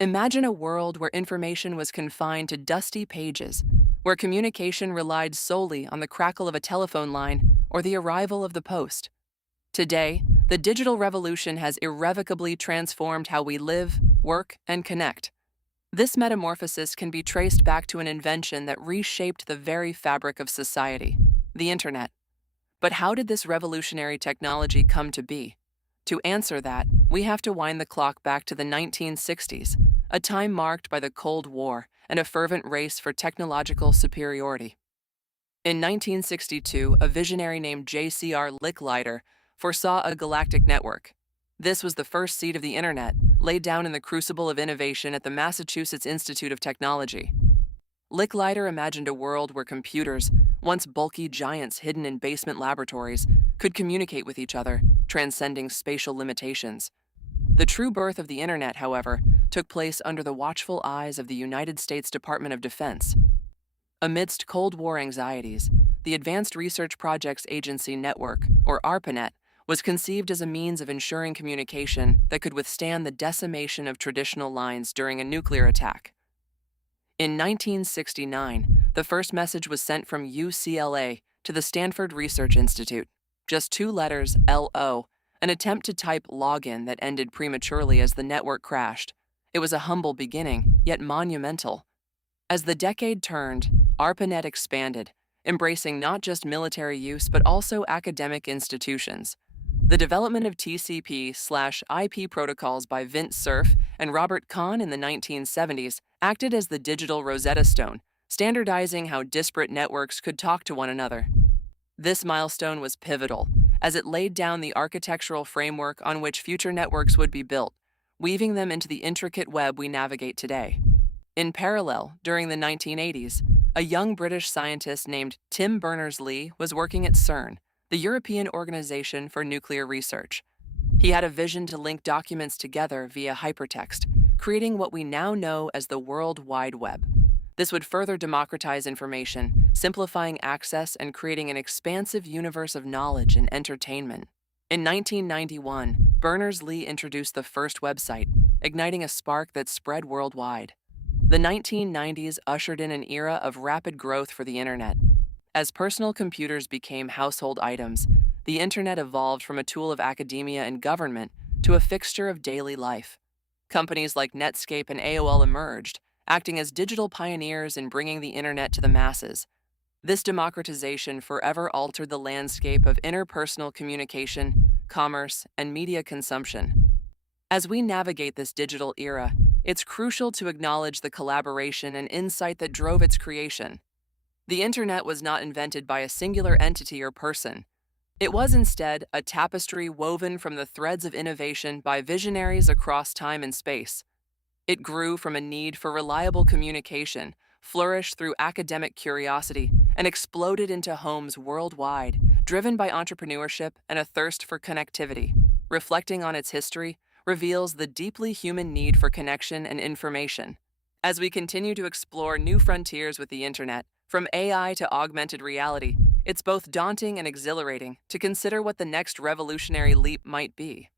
Imagine a world where information was confined to dusty pages, where communication relied solely on the crackle of a telephone line or the arrival of the post. Today, the digital revolution has irrevocably transformed how we live, work, and connect. This metamorphosis can be traced back to an invention that reshaped the very fabric of society, the Internet. But how did this revolutionary technology come to be? To answer that, we have to wind the clock back to the 1960s, a time marked by the Cold War and a fervent race for technological superiority. In 1962, a visionary named J.C.R. Licklider foresaw a galactic network. This was the first seed of the Internet, laid down in the crucible of innovation at the Massachusetts Institute of Technology. Licklider imagined a world where computers, once bulky giants hidden in basement laboratories, could communicate with each other, transcending spatial limitations. The true birth of the Internet, however, took place under the watchful eyes of the United States Department of Defense. Amidst Cold War anxieties, the Advanced Research Projects Agency Network, or ARPANET, was conceived as a means of ensuring communication that could withstand the decimation of traditional lines during a nuclear attack. In 1969, the first message was sent from UCLA to the Stanford Research Institute. Just two letters, LO, an attempt to type login that ended prematurely as the network crashed. It was a humble beginning, yet monumental. As the decade turned, ARPANET expanded, embracing not just military use but also academic institutions. The development of TCP/IP protocols by Vint Cerf and Robert Kahn in the 1970s acted as the digital Rosetta Stone, standardizing how disparate networks could talk to one another. This milestone was pivotal, as it laid down the architectural framework on which future networks would be built, weaving them into the intricate web we navigate today. In parallel, during the 1980s, a young British scientist named Tim Berners-Lee was working at CERN, the European Organization for Nuclear Research. He had a vision to link documents together via hypertext, creating what we now know as the World Wide Web. This would further democratize information, simplifying access and creating an expansive universe of knowledge and entertainment. In 1991, Berners-Lee introduced the first website, igniting a spark that spread worldwide. The 1990s ushered in an era of rapid growth for the Internet. As personal computers became household items, the Internet evolved from a tool of academia and government to a fixture of daily life. Companies like Netscape and AOL emerged, acting as digital pioneers in bringing the Internet to the masses. This democratization forever altered the landscape of interpersonal communication, commerce, and media consumption. As we navigate this digital era, it's crucial to acknowledge the collaboration and insight that drove its creation. The Internet was not invented by a singular entity or person. It was instead a tapestry woven from the threads of innovation by visionaries across time and space. It grew from a need for reliable communication, flourished through academic curiosity, and exploded into homes worldwide, driven by entrepreneurship and a thirst for connectivity. Reflecting on its history reveals the deeply human need for connection and information. As we continue to explore new frontiers with the Internet, from AI to augmented reality, it's both daunting and exhilarating to consider what the next revolutionary leap might be.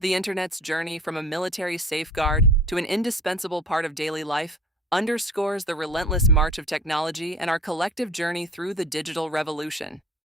The Internet's journey from a military safeguard to an indispensable part of daily life underscores the relentless march of technology and our collective journey through the digital revolution.